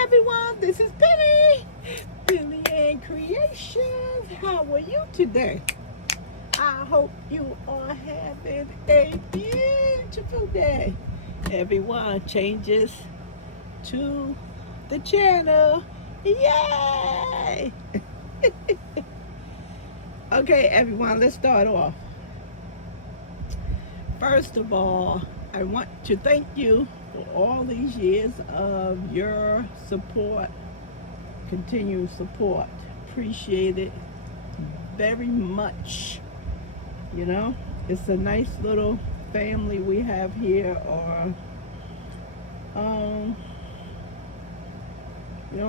everyone, this is Penny, Penley-Ann Creations. How are you today? I hope you are having a beautiful day. Everyone, changes to the channel. Yay! Okay, everyone, let's start off. First of all, I want to thank you for all these years of your support, continued support. Appreciate it very much. You know, it's a nice little family we have here, or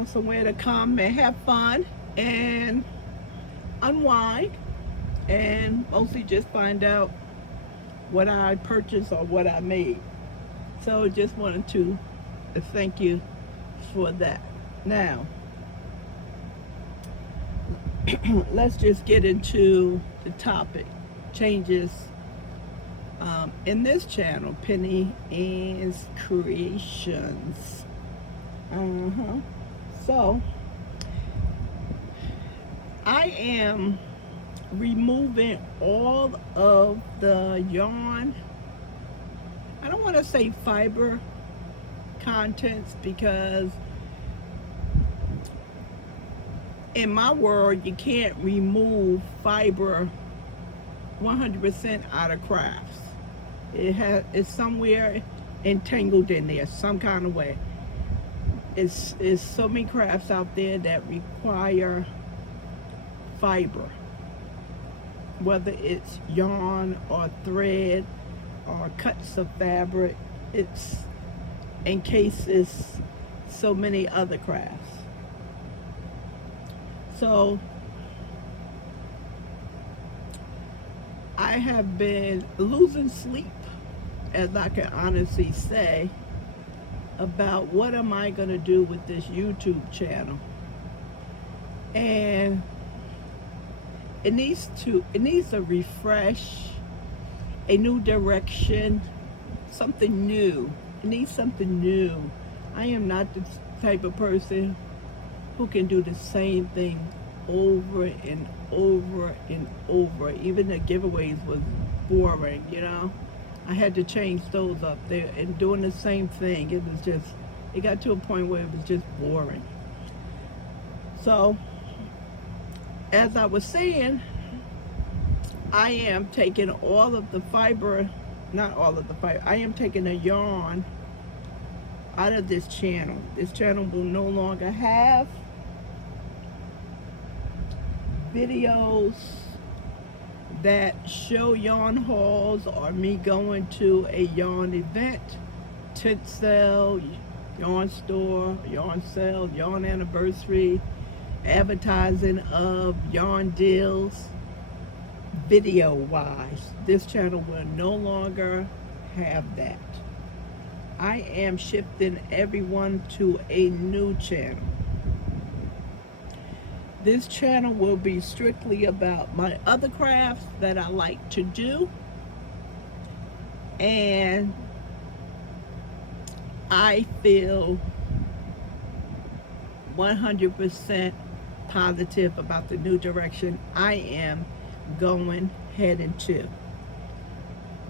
somewhere to come and have fun and unwind, and mostly just find out what I purchased or what I made. So just wanted to thank you for that. Now, let's just get into the topic. Changes in this channel, Penley-Ann's Creations. So, I am removing all of the yarn. I don't want to say fiber contents, because in my world you can't remove fiber 100% out of crafts. It's somewhere entangled in there some kind of way. It's so many crafts out there that require fiber, whether it's yarn or thread or cuts of fabric. It's in cases so many other crafts. So I have been losing sleep, as I can honestly say, about what am I going to do with this YouTube channel. And it needs a refresh, a new direction, something new. It needs something new. I am not the type of person who can do the same thing over and over and over. Even the giveaways was boring, you know. I had to change those up there, and doing the same thing, it got to a point where it was just boring. So, as I was saying, I am taking all of the fiber, not all of the fiber, I am taking the yarn out of this channel. This channel will no longer have videos that show yarn hauls or me going to a yarn event, tent sale, yarn store, yarn sale, yarn anniversary, advertising of yarn deals. Video wise, this channel will no longer have that. I am shifting everyone to a new channel. This channel will be strictly about my other crafts that I like to do, and I feel 100% positive about the new direction I am heading to.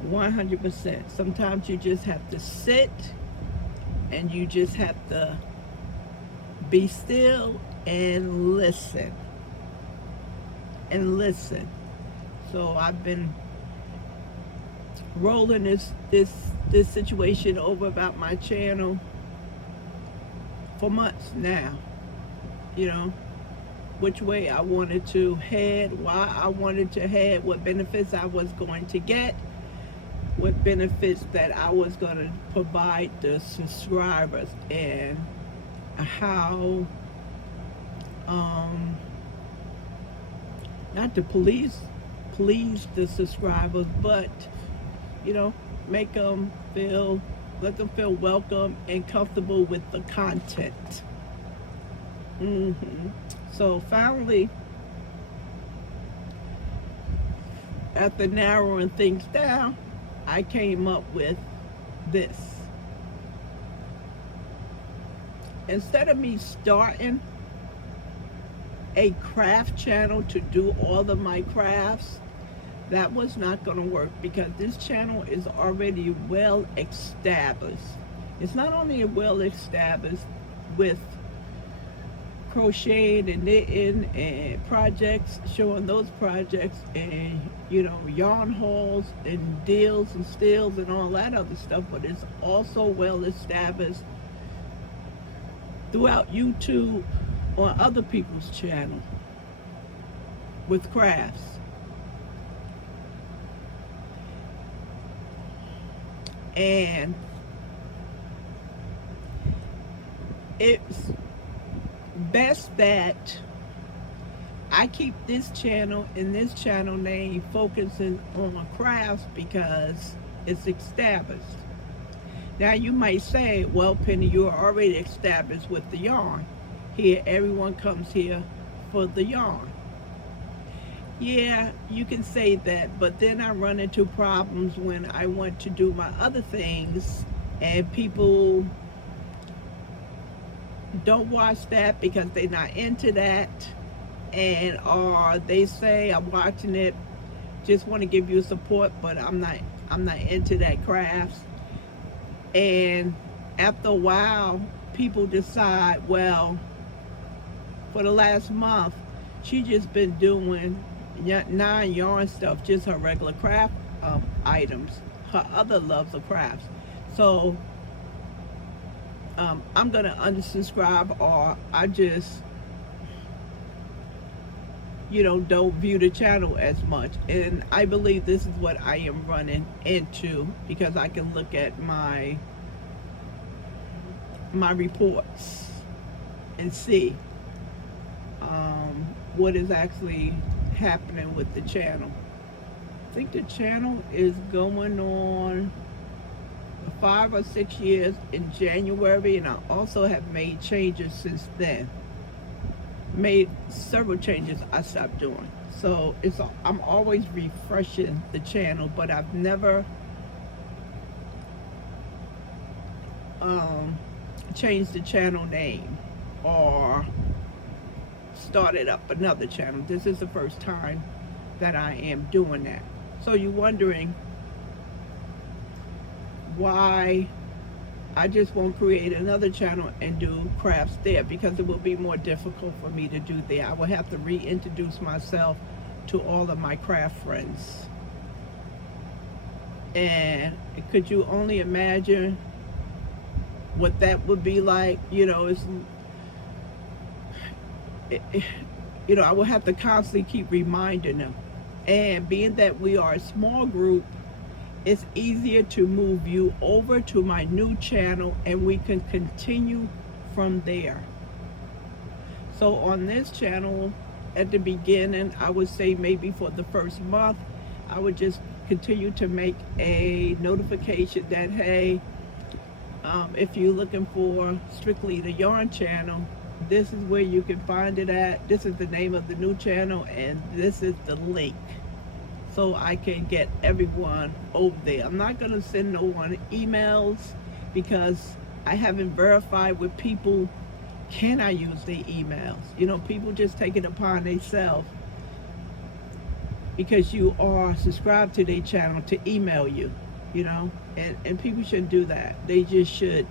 100%. Sometimes you just have to sit and you just have to be still and listen. So I've been rolling this situation over about my channel for months now. You know, which way I wanted to head, why I wanted to head, what benefits I was going to get, what benefits that I was going to provide the subscribers, and how not to please the subscribers, but make them let them feel welcome and comfortable with the content. So finally, after narrowing things down, I came up with this. instead of me starting a craft channel to do all of my crafts, that was not going to work because this channel is already well established. It's not only well established with crocheting and knitting and projects, showing those projects, and yarn hauls and deals and steals and all that other stuff, but it's also well established throughout YouTube on other people's channel with crafts. And it's best that I keep this channel and this channel name focusing on crafts because it's established. Now you might say, well, Penny, you are already established with the yarn. Here, everyone comes here for the yarn. Yeah, you can say that, but then I run into problems when I want to do my other things and people don't watch that because they're not into that, and or they say, I'm watching it, just want to give you support, but I'm not into that crafts. And after a while, people decide, well, for the last month, she just been doing non-yarn stuff, just her regular craft items, her other loves of crafts. So I'm gonna unsubscribe, or I just don't view the channel as much. And I believe this is what I am running into because I can look at my reports and see what is actually happening with the channel. I think the channel is going on 5 or 6 years in January, and I also have made changes since then. Made several changes I stopped doing. So I'm always refreshing the channel, but I've never changed the channel name or started up another channel. This is the first time that I am doing that. So you're wondering why I just won't create another channel and do crafts there, because it will be more difficult for me to do there. I will have to reintroduce myself to all of my craft friends. And could you only imagine what that would be like? I will have to constantly keep reminding them. And being that we are a small group, it's easier to move you over to my new channel and we can continue from there. So on this channel, at the beginning, I would say maybe for the first month, I would just continue to make a notification that, hey, if you're looking for strictly the yarn channel, this is where you can find it at. This is the name of the new channel, and this is the link. So I can get everyone over there. I'm not going to send no one emails because I haven't verified with people, can I use their emails? People just take it upon themselves because you are subscribed to their channel to email you, and people shouldn't do that. They just should.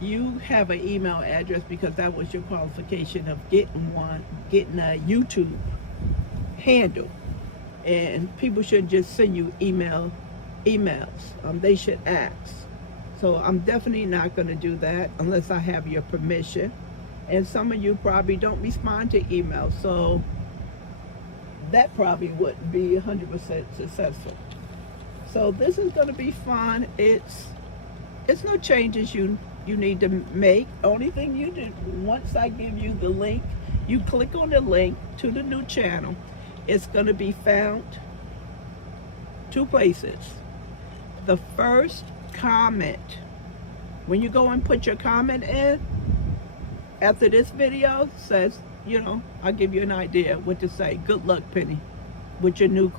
You have an email address because that was your qualification of getting a YouTube handle. And people should just send you emails. They should ask. So I'm definitely not going to do that unless I have your permission. And some of you probably don't respond to emails, so that probably wouldn't be 100% successful. So this is going to be fun. It's no changes you need to make. Only thing you do, once I give you the link, you click on the link to the new channel. It's going to be found 2 places. The first comment, when you go and put your comment in after this video, says, I'll give you an idea what to say. Good luck, Penny, with your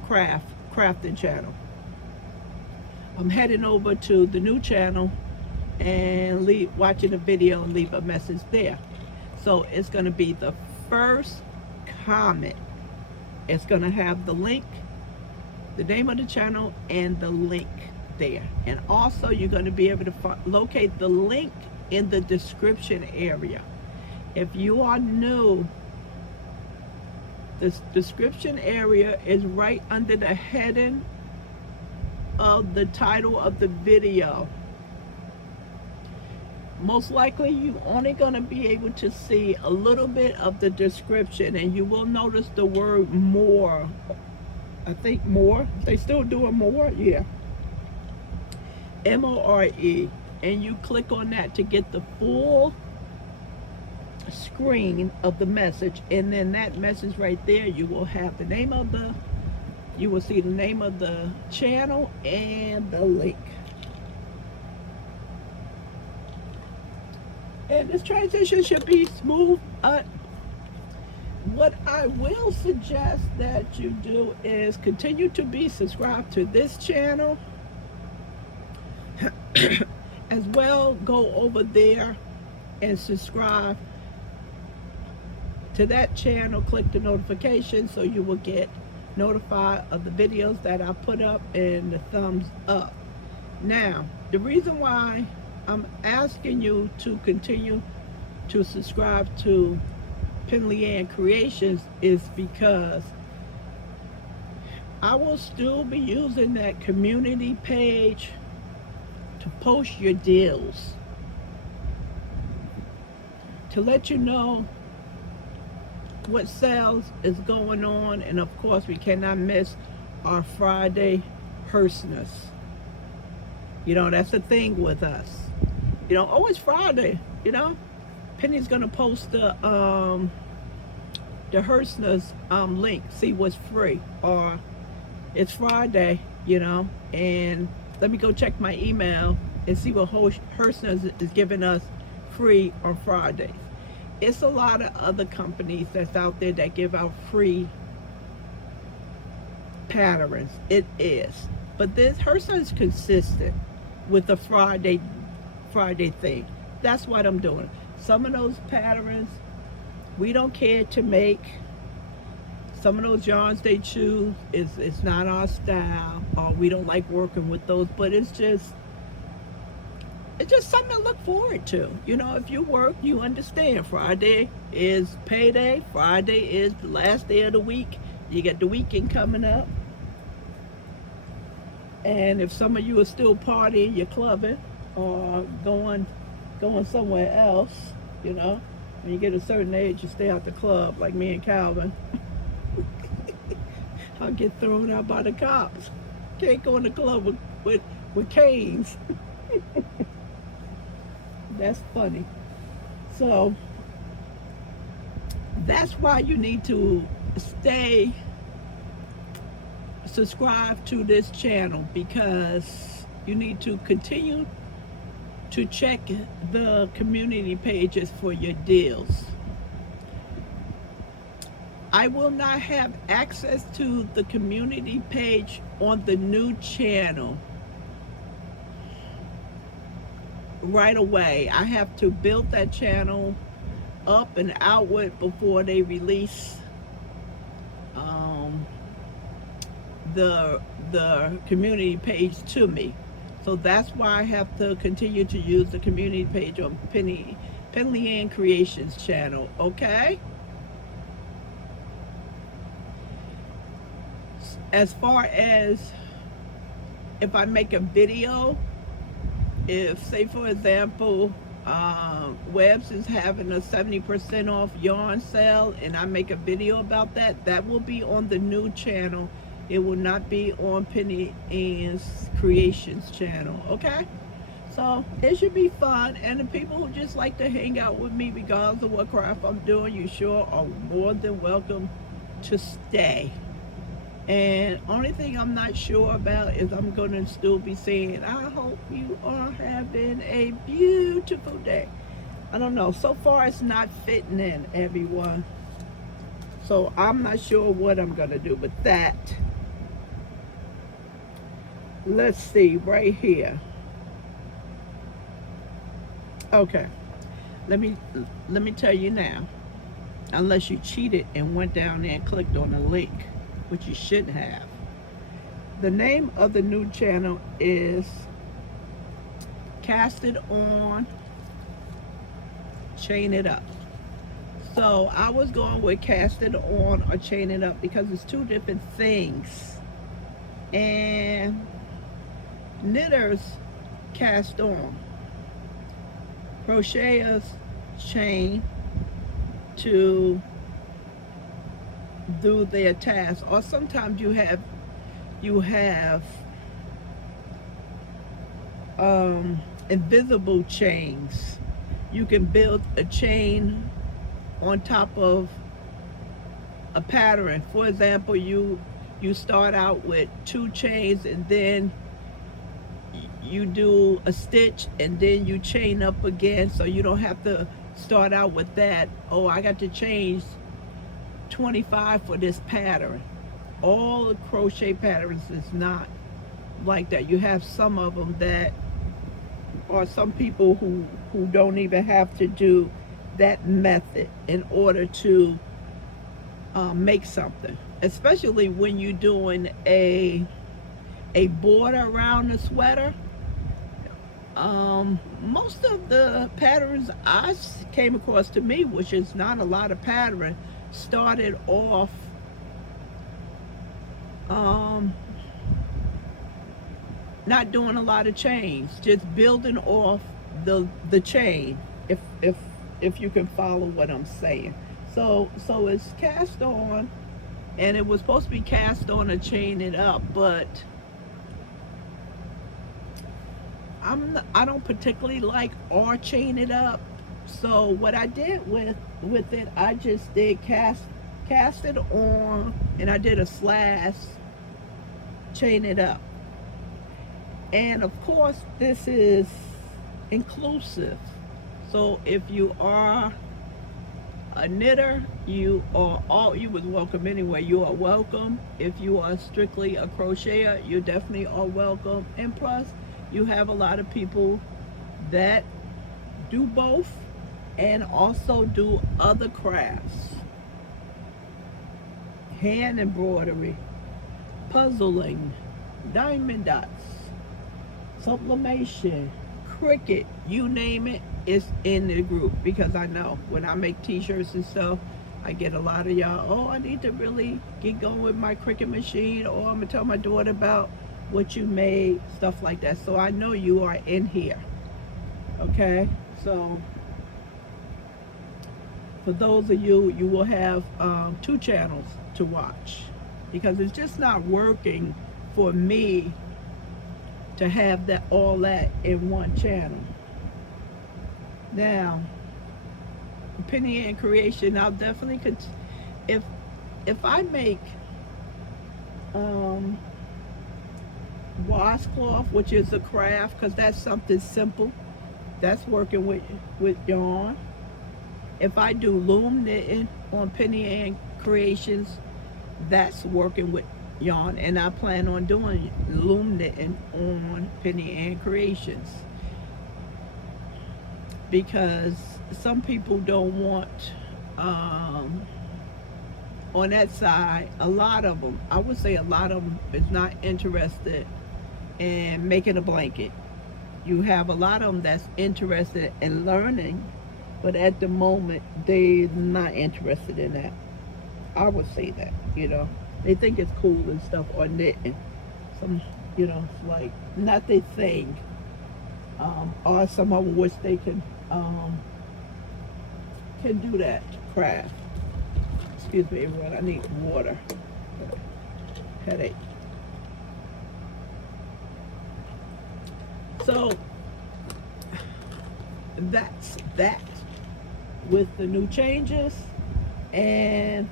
crafting channel. I'm heading over to the new channel and watching the video and leave a message there. So it's going to be the first comment. It's going to have the link, the name of the channel, and the link there. And also you're going to be able to locate the link in the description area. If you are new, this description area is right under the heading of the title of the video. Most likely you're only going to be able to see a little bit of the description, and you will notice the word more. I think more. They still doing more? Yeah. M-O-R-E. And you click on that to get the full screen of the message. And then that message right there, you will have the name of the, you will see the name of the channel and the link. And this transition should be smooth. What I will suggest that you do is continue to be subscribed to this channel. As well, go over there and subscribe to that channel. Click the notification so you will get notified of the videos that I put up and the thumbs up. Now, the reason why I'm asking you to continue to subscribe to Penley-Ann Creations is because I will still be using that community page to post your deals, to let you know what sales is going on. And of course, we cannot miss our Friday Hearstness. You know, that's the thing with us. You know, oh, it's Friday, you know. Penny's gonna post the Hearstness link, see what's free, or it's Friday, you know, and let me go check my email and see what Hearstness is giving us free on Fridays. It's a lot of other companies that's out there that give out free patterns. It is, but this Hearstness is consistent with the Friday thing. That's what I'm doing. Some of those patterns we don't care to make. Some of those yarns they choose it's not our style, or we don't like working with those, but it's just something to look forward to. You know, if you work, you understand Friday is payday. Friday is the last day of the week. You got the weekend coming up. And if some of you are still partying, you're clubbing, or going somewhere else, you know, when you get a certain age, you stay out the club, like me and Calvin. I'll get thrown out by the cops. Can't go in the club with canes. That's funny. So that's why you need to stay subscribed to this channel, because you need to continue to check the community pages for your deals. I will not have access to the community page on the new channel right away. I have to build that channel up and outward before they release the community page to me. So that's why I have to continue to use the community page on Penley-Ann Creations channel, okay? As far as if I make a video, if, say for example, Webb's is having a 70% off yarn sale and I make a video about that, that will be on the new channel. It will not be on Penley-Ann's Creations channel, okay? So it should be fun, and the people who just like to hang out with me regardless of what craft I'm doing, you sure are more than welcome to stay. And only thing I'm not sure about is I'm going to still be saying, I hope you are having a beautiful day. I don't know. So far, it's not fitting in, everyone. So I'm not sure what I'm going to do with that. Let's see, right here. Okay, let me let me tell you now. Unless you cheated and went down there and clicked on the link, which you shouldn't have. The name of the new channel is Cast It On, Chain It Up. So I was going with Cast It On or Chain It Up because it's two different things. And knitters cast on, crocheters chain to do their task. Or sometimes you have invisible chains. You can build a chain on top of a pattern. For example, you start out with two chains and then you do a stitch and then you chain up again, so you don't have to start out with that. Oh, I got to change 25 for this pattern. All the crochet patterns is not like that. You have some of them that are some people who don't even have to do that method in order to make something, especially when you're doing a border around the sweater. Most of the patterns I came across, to me, which is not a lot of pattern, started off not doing a lot of chains, just building off the chain. If you can follow what I'm saying. So it's cast on, and it was supposed to be cast on and chain it up, but I don't particularly like or chain it up. So what I did with it, I just did cast it on, and I did a slash, chain it up. And of course, this is inclusive. So if you are a knitter, you was welcome anyway. You are welcome. If you are strictly a crocheter, you definitely are welcome. And plus, you have a lot of people that do both and also do other crafts. Hand embroidery, puzzling, diamond dots, sublimation, cricket, you name it, it's in the group. Because I know when I make t-shirts and stuff, I get a lot of y'all, oh, I need to really get going with my cricket machine, or I'm gonna tell my daughter about what you made, stuff like that. So I know you are in here. Okay, so for those of you, you will have two channels to watch, because it's just not working for me to have that all that in one channel. Now, Penley-Ann creation, I'll definitely if I make washcloth, which is a craft, because that's something simple, that's working with yarn. If I do loom knitting on Penley-Ann creations, that's working with yarn, and I plan on doing loom knitting on Penley-Ann creations, because some people don't want on that side. A lot of them, I would say a lot of them, is not interested in making a blanket. You have a lot of them that's interested in learning, but at the moment they're not interested in that. I would say that, they think it's cool and stuff, or knitting. Some, it's like not their thing. Or some of them wish they can do that craft. Excuse me, everyone. I need water. Headache. So that's that with the new changes, and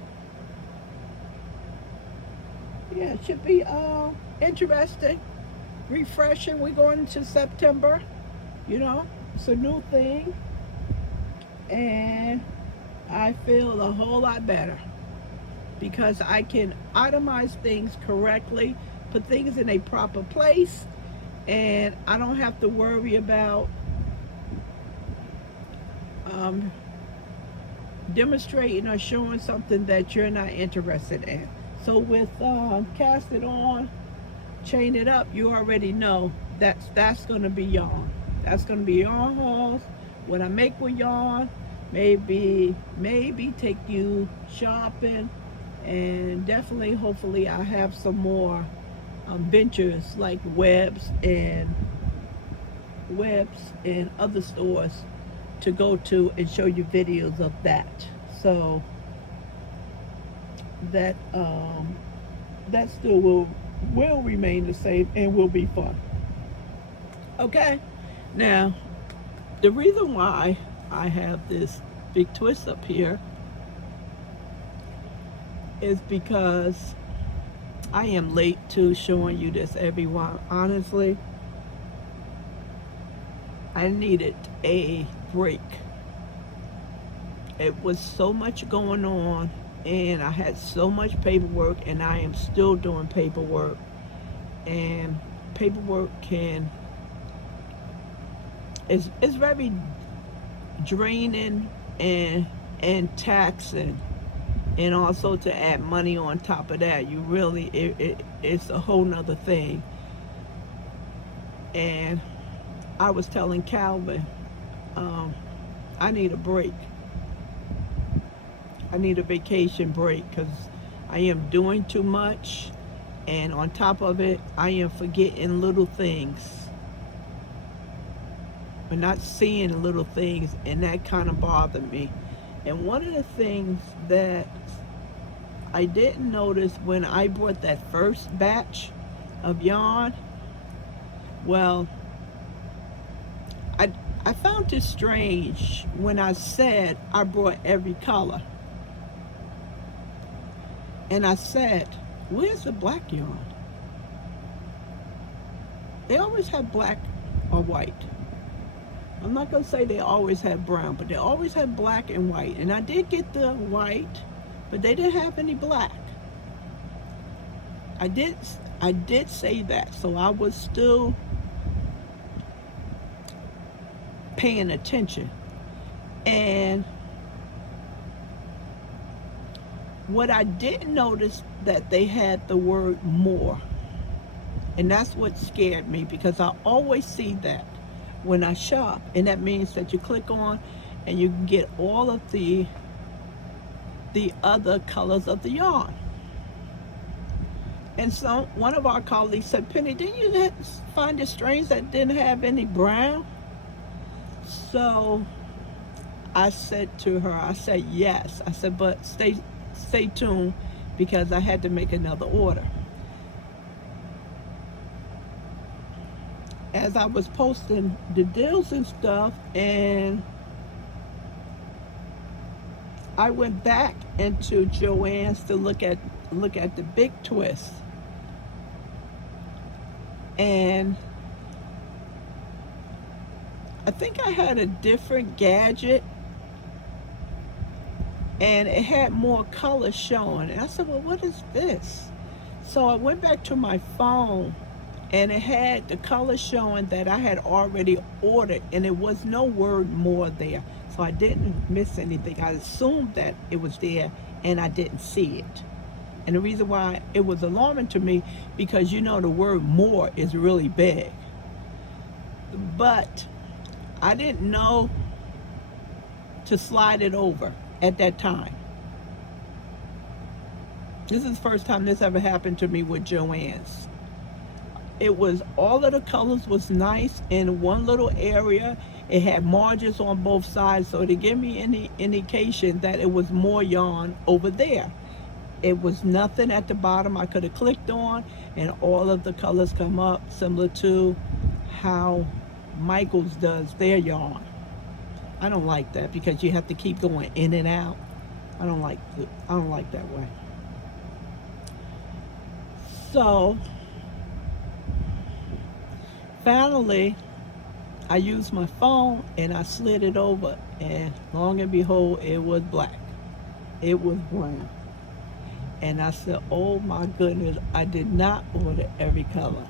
yeah, it should be interesting, refreshing. We're going into September, it's a new thing, and I feel a whole lot better because I can itemize things correctly, put things in a proper place, and I don't have to worry about um, demonstrating or showing something that you're not interested in. So with cast it on, chain it up, you already know that's going to be yarn. That's going to be yarn hauls. What I make with yarn, maybe take you shopping, and definitely, hopefully, I have some more ventures like webs and other stores to go to and show you videos of that. So that that still will remain the same and will be fun. Okay. Now, the reason why I have this big twist up here is because I am late to showing you this, everyone. Honestly, I needed a break. It was so much going on, and I had so much paperwork, and I am still doing paperwork. And paperwork is very draining and taxing, and also to add money on top of that, you really it's a whole nother thing. And I was telling Calvin, um, I need a break. I need a vacation break because I am doing too much, and on top of it, I am forgetting little things. We're not seeing little things, and that kind of bothered me. And one of the things that I didn't notice when I bought that first batch of yarn, well, I I found it strange when I said I brought every color. And I said, where's the black yarn? They always have black or white. I'm not going to say they always have brown, but they always have black and white. And I did get the white, but they didn't have any black. I did I did say that, so I was still paying attention. And what I didn't notice that they had the word more. And that's what scared me because I always see that when I shop. And that means that you click on and you can get all of the other colors of the yarn. And so one of our colleagues said, Penny, didn't you find it strange that didn't have any brown? So I said to her, I said, yes. I said, but stay tuned because I had to make another order. As I was posting the deals and stuff, and I went back into Joann's to look at the big twist. And I think I had a different gadget and it had more color showing. And I said, well, what is this? So I went back to my phone and it had the color showing that I had already ordered, and it was no word more there. So I didn't miss anything. I assumed that it was there and I didn't see it. And the reason why it was alarming to me, because you know the word more is really big. But I didn't know to slide it over at that time. This is the first time this ever happened to me with Joann's. It was, all of the colors was nice in one little area. It had margins on both sides, so to give me any indication that it was more yarn over there. It was nothing at the bottom I could have clicked on, and all of the colors come up, similar to how Michaels does their yarn. I don't like that because you have to keep going in and out. I don't like that way. So finally, I used my phone and I slid it over, and long and behold, it was black. It was brown. And I said, oh my goodness, I did not order every color.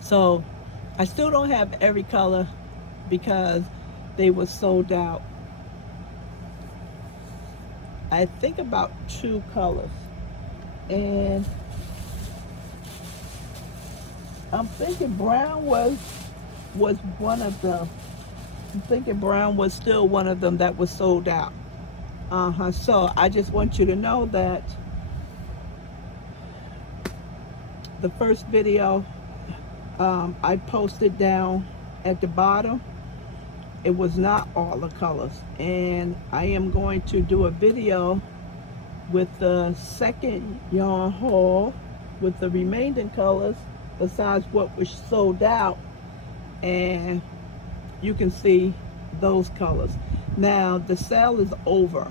So I still don't have every color because they were sold out. I think about 2 colors, and I'm thinking brown was one of them. I'm thinking brown was still one of them that was sold out. So I just want you to know that the first video I posted down at the bottom, it was not all the colors, and I am going to do a video with the second yarn haul with the remaining colors besides what was sold out, and you can see those colors. Now the sale is over.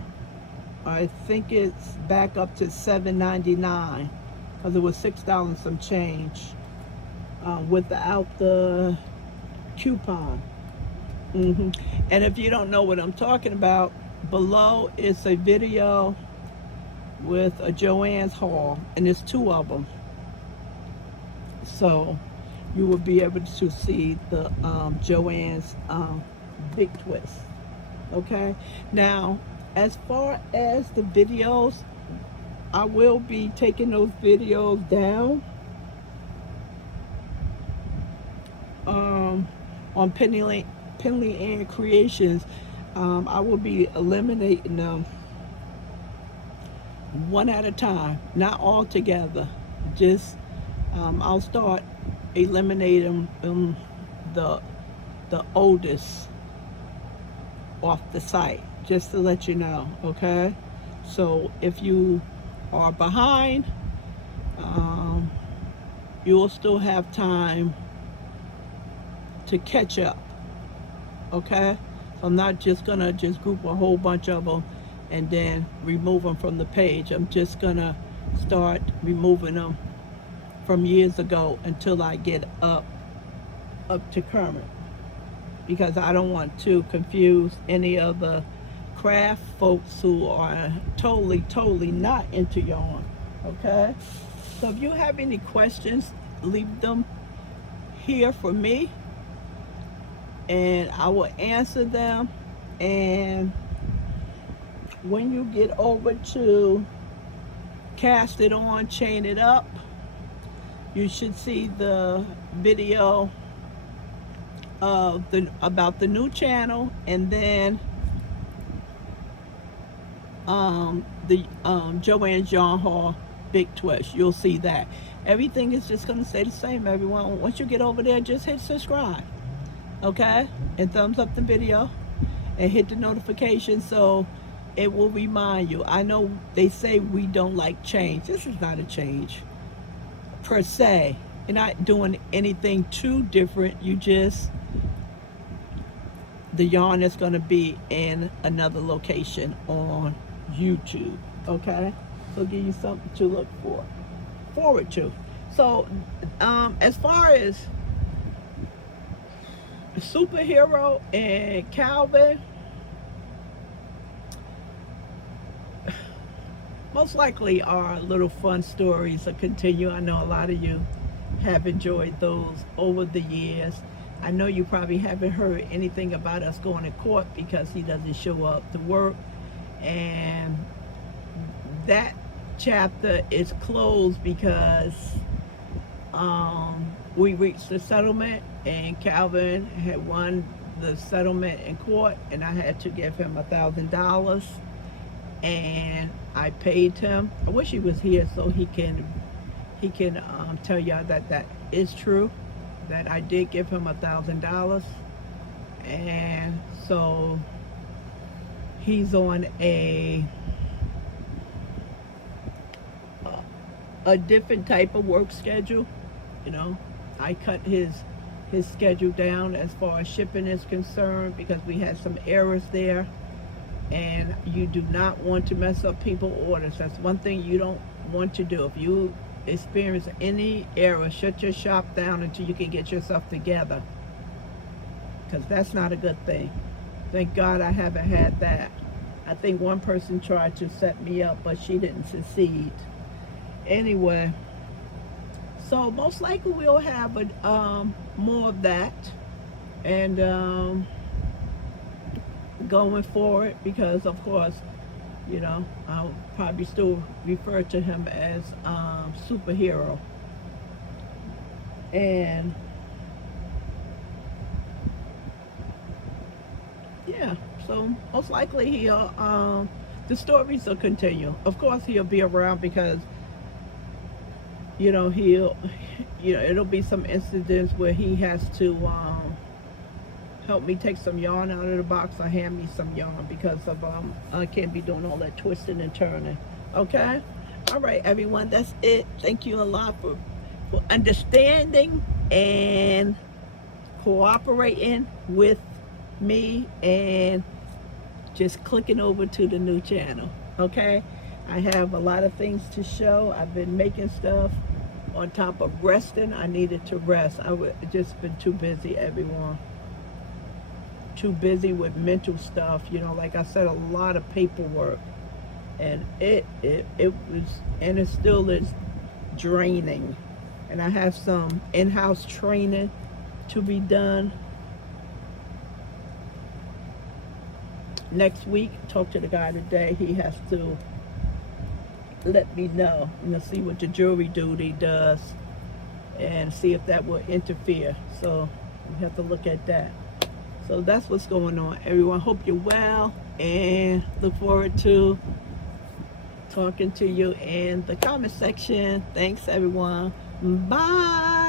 I think it's back up to $7.99 because it was $6 some change without the coupon. And if you don't know what I'm talking about, below is a video with a Joann's haul, and there's 2 of them, so you will be able to see the Joann's big twist. Okay, now as far as the videos, I will be taking those videos down on Penley-Ann Creations. I will be eliminating them one at a time, not all together. Just I'll start eliminating the oldest off the site, just to let you know. Okay, so if you are behind, you will still have time to catch up. Okay, so I'm not just gonna just group a whole bunch of them and then remove them from the page. I'm just gonna start removing them from years ago until I get up to current, because I don't want to confuse any of the craft folks who are totally not into yarn. Okay, so if you have any questions, leave them here for me and I will answer them. And when you get over to Cast It On, Chain It Up, you should see the video of about the new channel, and then the Joann's Yarn Haul Big Twist. You'll see that. Everything is just going to stay the same, everyone. Once you get over there, just hit subscribe, okay? And thumbs up the video and hit the notification so it will remind you. I know they say we don't like change. This is not a change per se. You're not doing anything too different. You just, the yarn is going to be in another location on YouTube, okay? So give you something to look forward to. So as far as Superhero and Calvin, most likely our little fun stories will continue. I know a lot of you have enjoyed those over the years. I know you probably haven't heard anything about us going to court because he doesn't show up to work, and that chapter is closed because we reached the settlement, and Calvin had won the settlement in court, and I had to give him $1,000, and I paid him. I wish he was here so he can tell y'all that that is true, that I did give him $1,000. And so he's on a different type of work schedule. You know, I cut his schedule down as far as shipping is concerned because we had some errors there, and you do not want to mess up people's orders. That's one thing you don't want to do. If you experience any error, shut your shop down until you can get yourself together, because that's not a good thing. Thank God I haven't had that. I think one person tried to set me up, but she didn't succeed. Anyway, so most likely we'll have more of that, and going forward because, of course, you know, I'll probably still refer to him as superhero. And yeah, so most likely he'll the stories will continue. Of course, he'll be around because he'll it'll be some incidents where he has to help me take some yarn out of the box or hand me some yarn because of I can't be doing all that twisting and turning. Okay, all right, everyone, that's it. Thank you a lot for understanding and cooperating with me and just clicking over to the new channel. Okay, I have a lot of things to show. I've been making stuff on top of resting. I needed to rest. Just been too busy, everyone. Too busy with mental stuff. Like I said, a lot of paperwork, and it was, and it still is draining. And I have some in-house training to be done next week. Talk to the guy today. He has to let me know, see what the jury duty does and see if that will interfere. So we have to look at that. So that's what's going on, everyone. Hope you're well and look forward to talking to you in the comment section. Thanks, everyone. Bye.